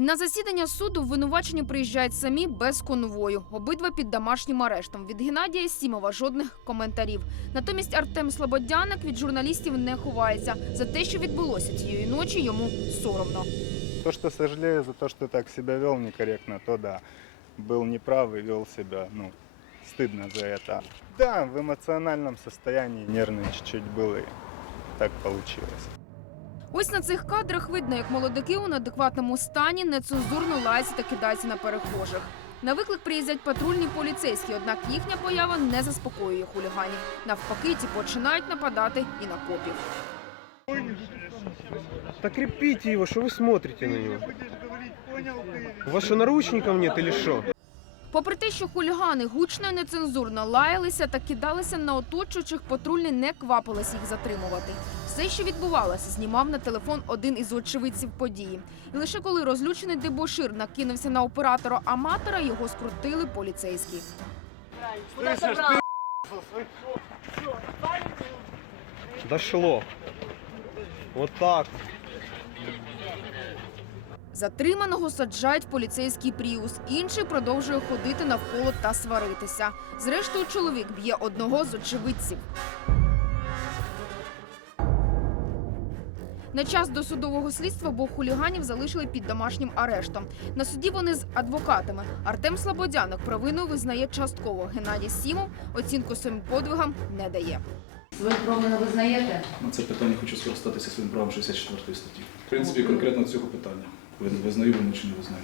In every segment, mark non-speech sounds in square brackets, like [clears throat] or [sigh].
На засідання суду обвинувачені приїжджають самі без конвою. Обидва під домашнім арештом. Від Геннадія Сімова жодних коментарів. Натомість Артем Слободяник від журналістів не ховається. За те, що відбулося цієї ночі, йому соромно. То, что сожалею за то, что так себя вел некорректно, то да, был неправ и вел себя, ну, стыдно за это. Да, в эмоциональном состоянии нервный чуть-чуть был и так получилось. Ось на цих кадрах видно, як молодики у неадекватному стані нецензурно лаються та кидаються на перехожих. На виклик приїздять патрульні поліцейські, однак їхня поява не заспокоює хуліганів. Навпаки, ті починають нападати і на копів. Так крепите его, что вы смотрите на него? У вас что, наручников нет или что? Попри те, що хулігани гучно і нецензурно лаялися та кидалися на оточуючих, патрульні не квапилися їх затримувати. Все, що відбувалося, знімав на телефон один із очевидців події. І лише коли розлючений дебошир накинувся на оператора аматора, його скрутили поліцейські. Дошло. Вот так. Затриманого саджають в поліцейський пріус. Інший продовжує ходити навколо та сваритися. Зрештою, чоловік б'є одного з очевидців. На час досудового слідства обох хуліганів залишили під домашнім арештом. На суді вони з адвокатами. Артем Слободяник провину визнає частково. Геннадій Сімов оцінку своїм подвигам не дає. Свою провину визнаєте? На це питання хочу скористатися своїм правом 64 статті. В принципі, конкретно цього питання. Ви визнаю вину чи не визнаю.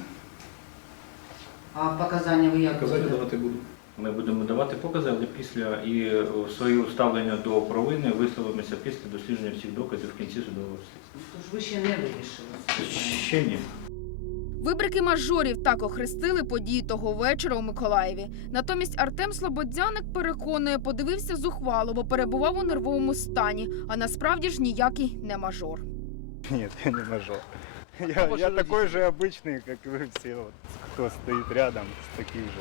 А показання ви як? Будете? давати буду. Ми будемо давати покази, але після і своє ставлення до провини висловимося після дослідження всіх доказів в кінці судового слідства. Тож ви ще не вирішили. Ще ні. Вибрики мажорів так охрестили події того вечора у Миколаєві. Натомість Артем Слободяник переконує, подивився зухвало, бо перебував у нервовому стані, а насправді ж ніякий не мажор. Нет, я не мажор. Я, я такой же обычный, как и вы все, вот, кто стоит рядом, с таких же.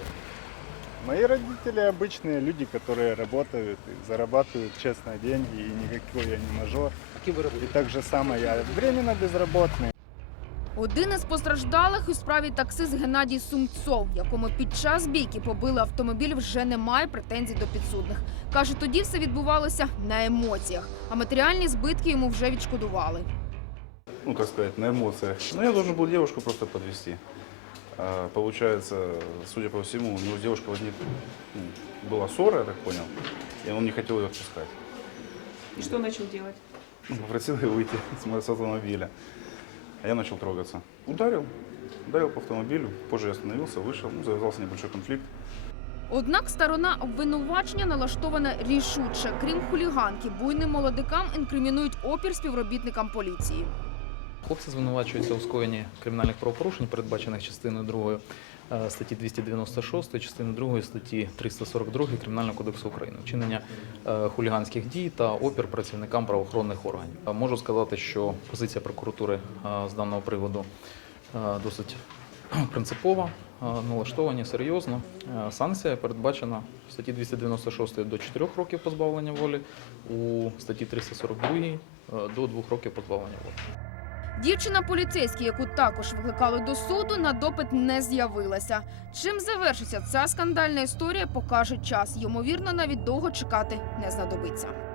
Мои родители обычные люди, которые работают и зарабатывают честно деньги, и никакой я не мажор. И так же самое я временно безработный. Один із постраждалих у справі таксист Геннадій Сумцов, якому під час бійки побили автомобіль, вже не має претензій до підсудних. Каже, тоді все відбувалося на емоціях, а матеріальні збитки йому вже відшкодували. ну, как сказать, на эмоциях. Ну, я должен был девушку просто подвести. получается, судя по всему, у него с девушкой возник, ну, была ссора, я так понял, и он не хотел ее отпускать. И что начал делать? Ну, [laughs] Попросил ее выйти [laughs] с автомобиля. А я начал трогаться. Ударил, ударил по автомобилю, позже я остановился, вышел, ну, завязался небольшой конфликт. Однак сторона обвинувачення налаштована рішуче. Крім хуліганки, буйним молодикам інкримінують опір співробітникам поліції. Хлопці звинувачуються у скоєнні кримінальних правопорушень, передбачених частиною 2 е, статті 296, частиною 2 статті 342 Кримінального кодексу України, вчинення е, хуліганських дій та опір працівникам правоохоронних органів. Е, Можу сказати, що позиція прокуратури з даного приводу досить [clears throat] принципова, налаштовані серйозно. Санкція передбачена в статті 296 до 4 років позбавлення волі, у статті 342 е, до 2 років позбавлення волі. Дівчина поліцейський, яку також викликали до суду, на допит не з'явилася. Чим завершиться ця скандальна історія, покаже час. Ймовірно, навіть довго чекати не знадобиться.